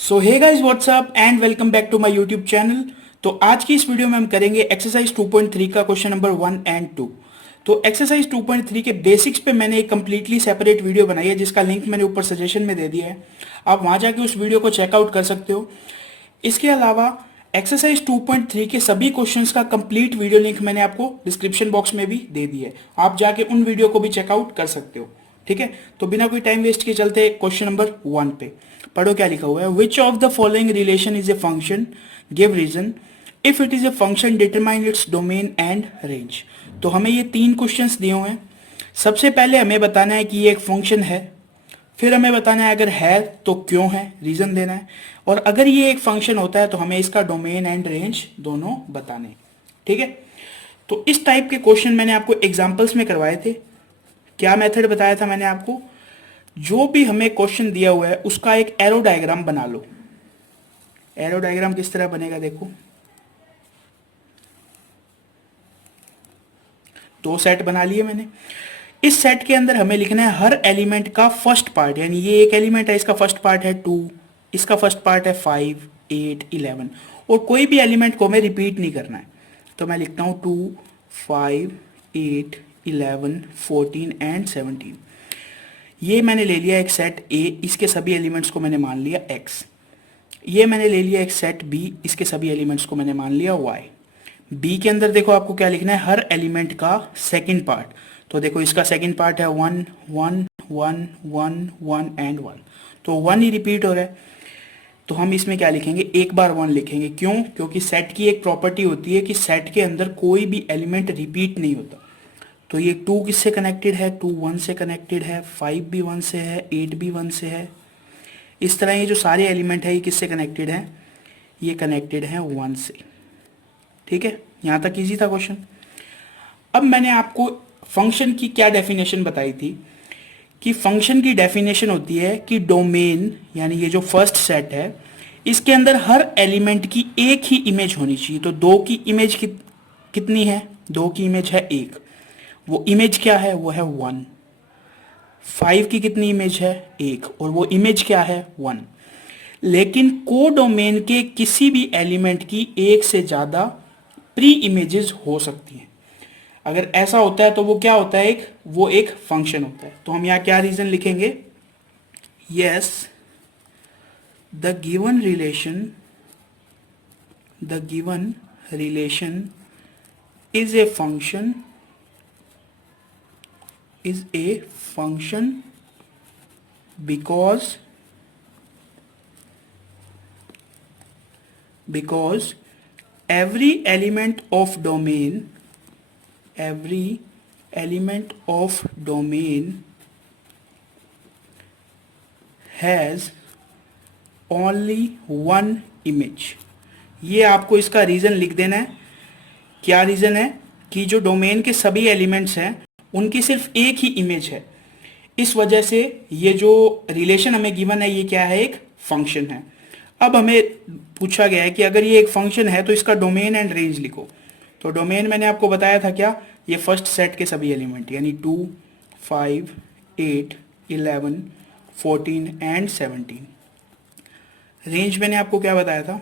So hey guys what's up and welcome back to my YouTube channel. तो आज की इस वीडियो में हम करेंगे एक्सरसाइज 2.3 का क्वेश्चन नंबर 1 एंड 2। तो एक्सरसाइज 2.3 के बेसिक्स पे मैंने एक कम्प्लीटली सेपरेट वीडियो बनाई है जिसका लिंक मैंने ऊपर सजेशन में दे दिया है। आप वहां जाके उस वीडियो को चेकआउट कर सकते हो। इसके अलावा एक्सरसाइज 2.3 के सभी क्वेश्चंस का कंप्लीट वीडियो लिंक मैंने आपको डिस्क्रिप्शन बॉक्स में भी दे दिया है। आप जाके उन वीडियो को भी चेकआउट कर सकते हो। ठीक है, तो बिना कोई टाइम वेस्ट के चलते क्वेश्चन नंबर 1 पे। पढ़ो क्या लिखा हुआ है। Which of the following relation is a function, give reason. If it is a function determine its domain and range. तो हमें ये 3 क्वेश्चंस दिए हुए हैं। सबसे पहले हमें बताना है कि ये एक फंक्शन है, फिर हमें बताना है अगर है तो क्यों है, रीजन देना है, और अगर ये एक फंक्शन होता है तो हमें इसका डोमेन एंड रेंज दोनों बताने। ठीक है, तो इस टाइप के क्वेश्चन मैंने आपको एग्जांपल्स में करवाए थे। क्या मेथड बताया था मैंने आपको, जो भी हमें क्वेश्चन दिया हुआ है उसका एक एरो डायग्राम बना लो। एरो डायग्राम किस तरह बनेगा देखो, 2 सेट बना लिए मैंने। इस सेट के अंदर हमें लिखना है हर एलिमेंट का फर्स्ट पार्ट, यानी ये एक एलिमेंट है, इसका फर्स्ट पार्ट है 2, इसका फर्स्ट पार्ट है 5, 8, 11, और कोई भी एलिमेंट को हमें रिपीट नहीं करना है। तो मैं लिखता हूँ 2, 5, 8, 11, 14 एंड 17। ये मैंने ले लिया एक सेट ए, इसके सभी एलिमेंट्स को मैंने मान लिया x। ये मैंने ले लिया एक सेट बी, इसके सभी एलिमेंट्स को मैंने मान लिया y। बी के अंदर देखो आपको क्या लिखना है, हर एलिमेंट का सेकंड पार्ट। तो देखो इसका सेकंड पार्ट है 1, 1, 1, 1, 1 एंड 1, तो 1 ही रिपीट हो रहा है। तो हम इसमें क्या लिखेंगे, एक बार 1 लिखेंगे। क्यों? क्योंकि सेट की एक प्रॉपर्टी होती है कि सेट के अंदर कोई भी एलिमेंट रिपीट नहीं होता। तो ये 2 किससे कनेक्टेड है, 2 1 से कनेक्टेड है, 5 भी 1 से है, 8 भी 1 से है। इस तरह ये जो सारे एलिमेंट है ये किससे कनेक्टेड है, ये कनेक्टेड है 1 से। ठीक है, यहाँ तक इजी था क्वेश्चन। अब मैंने आपको फंक्शन की क्या डेफिनेशन बताई थी कि फंक्शन की डेफिनेशन होती है कि डोमेन, यानी ये जो फर्स्ट सेट है, इसके अंदर हर एलिमेंट की एक ही इमेज होनी चाहिए। तो 2 की इमेज कितनी है, 2 की इमेज है 1, वो इमेज क्या है, वो है 1। 5 की कितनी इमेज है, 1, और वो इमेज क्या है, 1। लेकिन कोडोमेन के किसी भी एलिमेंट की एक से ज्यादा प्री इमेजेस हो सकती हैं। अगर ऐसा होता है तो वो क्या होता है, वो एक फंक्शन होता है। तो हम यहां क्या रीजन लिखेंगे, yes the given relation is a function, because every element of domain has only one image। ये आपको इसका रीजन लिख देना है। क्या रीजन है कि जो डोमेन के सभी एलिमेंट्स हैं उनकी सिर्फ एक ही इमेज है। इस वजह से ये जो रिलेशन हमें गिवन है ये क्या है, एक फंक्शन है। अब हमें पूछा गया है कि अगर ये एक फंक्शन है तो इसका डोमेन एंड रेंज लिखो। तो डोमेन मैंने आपको बताया था क्या, ये फर्स्ट सेट के सभी एलिमेंट, यानी 2, 5, 8, 11, 14 एंड 17। रेंज मैंने आपको क्या बताया था,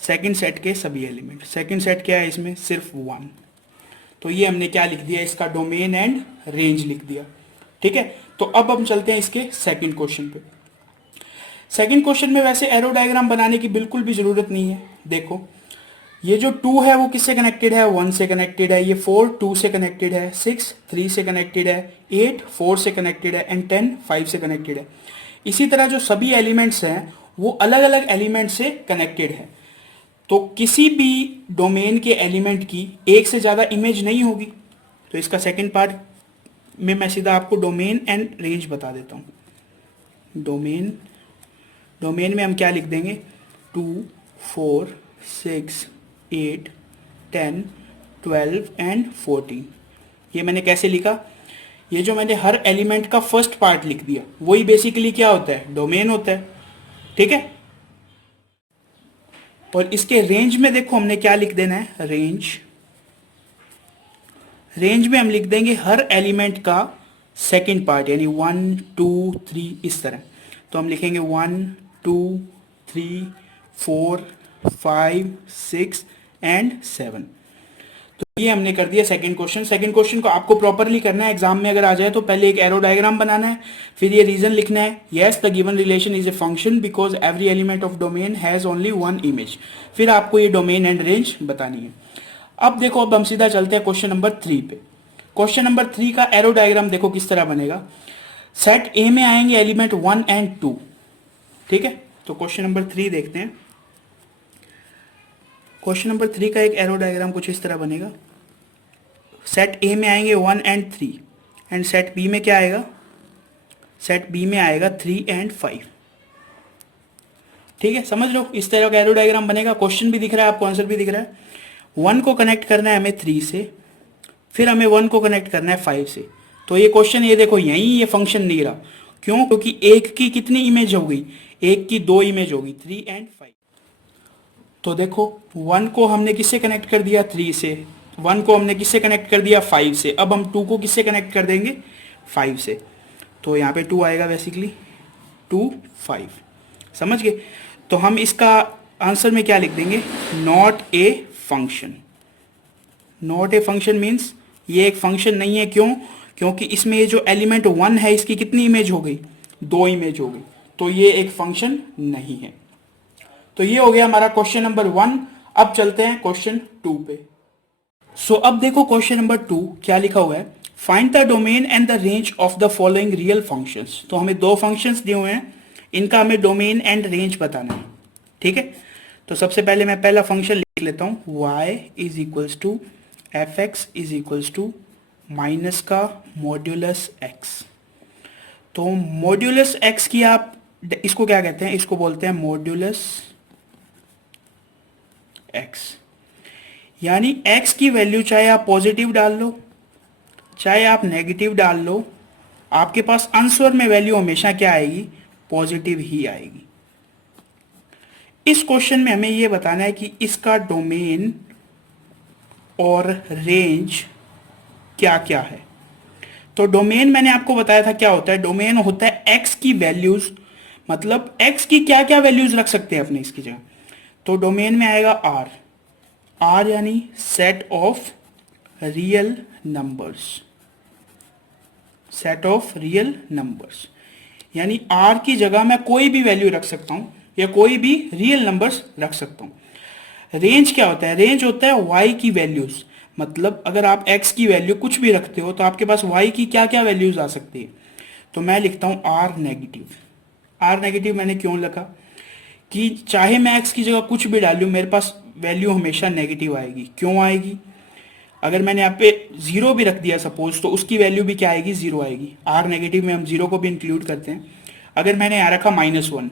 सेकंड सेट के सभी एलिमेंट। सेकंड सेट क्या है, इसमें सिर्फ 1। तो ये हमने क्या लिख दिया, इसका डोमेन एंड रेंज लिख दिया। ठीक है, तो अब हम चलते हैं इसके सेकंड क्वेश्चन पे। सेकंड क्वेश्चन में वैसे एरो डायग्राम बनाने की बिल्कुल भी जरूरत नहीं है। देखो ये जो 2 है वो किससे कनेक्टेड है, 1 से कनेक्टेड है। ये 4 2 से कनेक्टेड है, 6 3 से कनेक्टेड है, 8 4 से कनेक्टेड है एंड 10 5 से कनेक्टेड है। इसी तरह जो सभी एलिमेंट्स हैं वो अलग अलग एलिमेंट से कनेक्टेड है। तो किसी भी डोमेन के एलिमेंट की एक से ज्यादा इमेज नहीं होगी। तो इसका सेकंड पार्ट में मैं सीधा आपको डोमेन एंड रेंज बता देता हूं। डोमेन में हम क्या लिख देंगे, 2 4 6 8 10 12 एंड 14। ये मैंने कैसे लिखा, ये जो मैंने हर एलिमेंट का फर्स्ट पार्ट लिख दिया वही बेसिकली क्या होता है, डोमेन होता है। ठीक है, और इसके रेंज में देखो हमने क्या लिख देना है, रेंज में हम लिख देंगे हर एलिमेंट का सेकंड पार्ट, यानी 1 2 3 इस तरह। तो हम लिखेंगे 1 2 3 4 5 6 एंड 7। तो ये हमने कर दिया सेकंड क्वेश्चन। सेकंड क्वेश्चन को आपको प्रॉपरली करना है, एग्जाम में अगर आ जाए तो पहले एक एरो डायग्राम बनाना है, फिर ये रीजन लिखना है, yes the given relation is a function because every element of domain has only one image. फिर आपको ये डोमेन एंड रेंज बतानी है। अब देखो, अब हम सीधा चलते हैं क्वेश्चन नंबर 3 पे। क्वेश्चन नंबर 3 का एरो डायग्राम देखो किस तरह बनेगा। सेट ए में आएंगे एलिमेंट 1 एंड 2, ठीक है। तो क्वेश्चन नंबर 3 देखते हैं। क्वेश्चन नंबर 3 का एक एरो डायग्राम कुछ इस तरह बनेगा। सेट ए में आएंगे 1 एंड 3 एंड सेट बी में क्या आएगा, सेट बी में आएगा 3 एंड 5, ठीक है। समझ लो, इस तरह का एरो डायग्राम बनेगा। क्वेश्चन भी दिख रहा है आपको, आंसर भी दिख रहा है। 1 को कनेक्ट करना है हमें 3 से, फिर हमें 1 को कनेक्ट करना है 5 से। तो ये क्वेश्चन, ये देखो यहीं ये फंक्शन नहीं रहा, क्यों? क्योंकि एक की कितनी इमेज हो गई, एक की 2 इमेज होगी, 3 एंड 5। तो देखो 1 को हमने किससे कनेक्ट कर दिया, 3 से। 1 को हमने किससे कनेक्ट कर दिया, 5 से। अब हम 2 को किससे कनेक्ट कर देंगे, 5 से। तो यहाँ पे 2 आएगा बेसिकली, 2 5। समझ गए? तो हम इसका आंसर में क्या लिख देंगे, not a function. Not a function means ये एक फंक्शन नहीं है। क्यों? क्योंकि इसमें ये जो एलिमेंट 1 है इसकी कितनी इमेज हो गई, 2 इमेज हो गई, तो ये एक फंक्शन नहीं है। तो ये हो गया हमारा क्वेश्चन नंबर 1। अब चलते हैं क्वेश्चन 2 पे। सो अब देखो क्वेश्चन नंबर 2 क्या लिखा हुआ है, find the domain and the range of the following real functions. तो हमें 2 फंक्शंस दिए हुए हैं, इनका हमें डोमेन एंड रेंज बताना है, ठीक है। तो सबसे पहले मैं पहला फंक्शन लिख लेता हूं, y is equals to f x is equals to minus का मॉड्यूलस x। तो मॉड्यूलस x की आप इसको क्या कहते हैं, इसको बोलते हैं मॉड्यूलस x। यानी x की वैल्यू चाहे आप पॉजिटिव डाल लो चाहे आप नेगेटिव डाल लो, आपके पास आंसर में वैल्यू हमेशा क्या आएगी, पॉजिटिव ही आएगी। इस क्वेश्चन में हमें यह बताना है कि इसका डोमेन और रेंज क्या क्या है। तो डोमेन मैंने आपको बताया था क्या होता है, डोमेन होता है x की वैल्यूज, मतलब x की क्या क्या वैल्यूज रख सकते हैं अपने इसकी जगह। तो डोमेन में आएगा r यानी set of real numbers, set of real numbers, यानी r की जगह मैं कोई भी वैल्यू रख सकता हूं या कोई भी रियल नंबर्स रख सकता हूं। रेंज क्या होता है, रेंज होता है y की वैल्यूज, मतलब अगर आप x की वैल्यू कुछ भी रखते हो तो आपके पास y की क्या क्या वैल्यूज आ सकती है। तो मैं लिखता हूं r नेगेटिव। r नेगेटिव मैंने क्यों लिखा कि चाहे मैं x की जगह कुछ भी डालूं मेरे पास वैल्यू हमेशा नेगेटिव आएगी। क्यों आएगी, अगर मैंने यहाँ पे 0 भी रख दिया सपोज, तो उसकी वैल्यू भी क्या आएगी, 0 आएगी। r नेगेटिव में हम 0 को भी इंक्लूड करते हैं। अगर मैंने यहाँ रखा -1,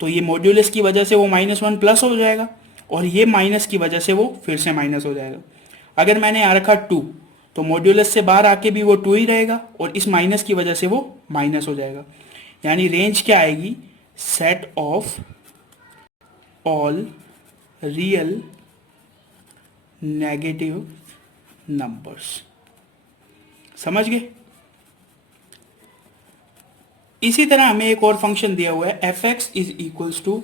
तो ये मॉड्यूलस की वजह से वो -1 प्लस हो जाएगा, और ये माइनस की वजह से वो फिर से माइनस हो जाएगा। अगर मैंने यहाँ रखा 2, तो मॉड्यूलस से बाहर आके भी वो 2 ही रहेगा, और इस माइनस की वजह से वो माइनस हो जाएगा। यानी रेंज क्या आएगी, set of all real negative numbers. समझ गए? इसी तरह हमें एक और फंक्शन दिया हुआ है, f x is equals to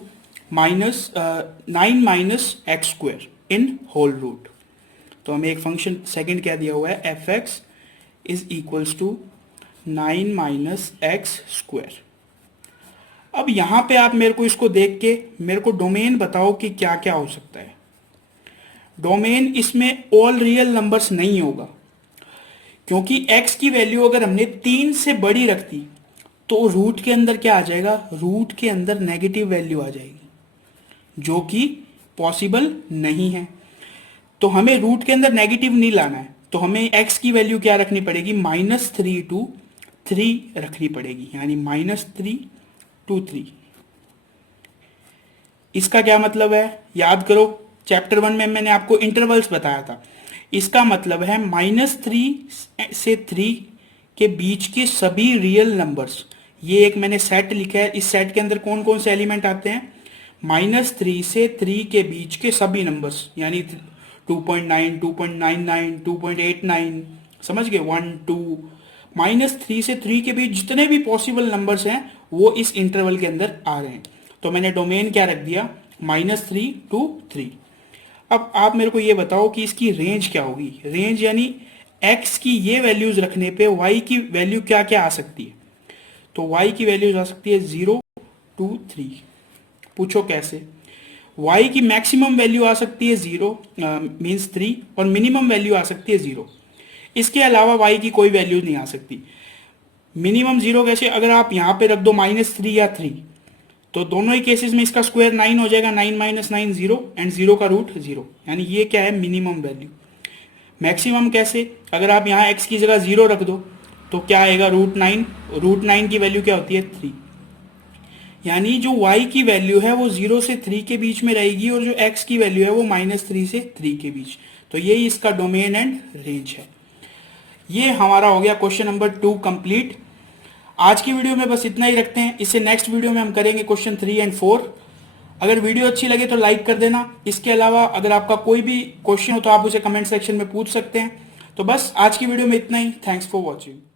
-9 - x square in whole root. तो हमें एक फंक्शन सेकंड क्या दिया हुआ है, f x is equals to 9 - x square. अब यहां पे आप मेरे को इसको देख के मेरे को डोमेन बताओ कि क्या क्या हो सकता है। डोमेन इसमें ऑल रियल नंबर्स नहीं होगा, क्योंकि x की वैल्यू अगर हमने 3 से बड़ी रख दी तो रूट के अंदर क्या आ जाएगा, रूट के अंदर नेगेटिव वैल्यू आ जाएगी, जो कि पॉसिबल नहीं है। तो हमें रूट के अंदर नेगेटिव नहीं लाना है, तो हमें x की वैल्यू क्या रखनी पड़ेगी, -3 to 3 रखनी पड़ेगी, यानी -3 to 3। इसका क्या मतलब है, याद करो चैप्टर 1 में मैंने आपको इंटरवल्स बताया था। इसका मतलब है -3 से 3 के बीच के सभी रियल नंबर्स। ये एक मैंने सेट लिखा है, इस सेट के अंदर कौन कौन से एलिमेंट आते हैं, -3 से 3 के बीच के सभी नंबर्स, यानी 2.9, 2.99, 2.89, समझ गए, 1, 2, -3 से 3 के बीच जितने भी पॉसिबल नंबर्स हैं वो इस इंटरवल के अंदर आ रहे हैं। तो मैंने डोमेन क्या रख दिया, -3 to 3। अब आप मेरे को ये बताओ कि इसकी रेंज क्या होगी। रेंज यानी x की ये वैल्यूज रखने पे y की वैल्यू क्या क्या आ सकती है। तो y की वैल्यूज आ सकती है 0 to 3। पूछो कैसे। y की मैक्सिमम वैल्यू आ सकती है 0 मीन्स 3 और मिनिमम वैल्यू आ सकती है 0। इसके अलावा y की कोई वैल्यू नहीं आ सकती। मिनिमम 0 कैसे, अगर आप यहाँ पे रख दो -3 या 3 तो दोनों ही केसेस में इसका स्क्वायर 9 हो जाएगा। 9 - 9 0 एंड 0 का रूट 0, यानी ये क्या है, मिनिमम वैल्यू। मैक्सिमम कैसे, अगर आप यहाँ x की जगह 0 रख दो तो क्या आएगा, √9। √9 की वैल्यू क्या होती है, 3। यानी जो y की वैल्यू है वो 0 से 3 के बीच में रहेगी और जो x की वैल्यू है वो -3 से 3 के बीच। तो यही इसका डोमेन एंड रेंज है। ये हमारा हो गया क्वेश्चन नंबर 2 कंप्लीट। आज की वीडियो में बस इतना ही रखते हैं। इससे नेक्स्ट वीडियो में हम करेंगे क्वेश्चन 3 एंड 4। अगर वीडियो अच्छी लगे तो लाइक कर देना। इसके अलावा अगर आपका कोई भी क्वेश्चन हो तो आप उसे कमेंट सेक्शन में पूछ सकते हैं। तो बस आज की वीडियो में इतना ही। Thanks for watching.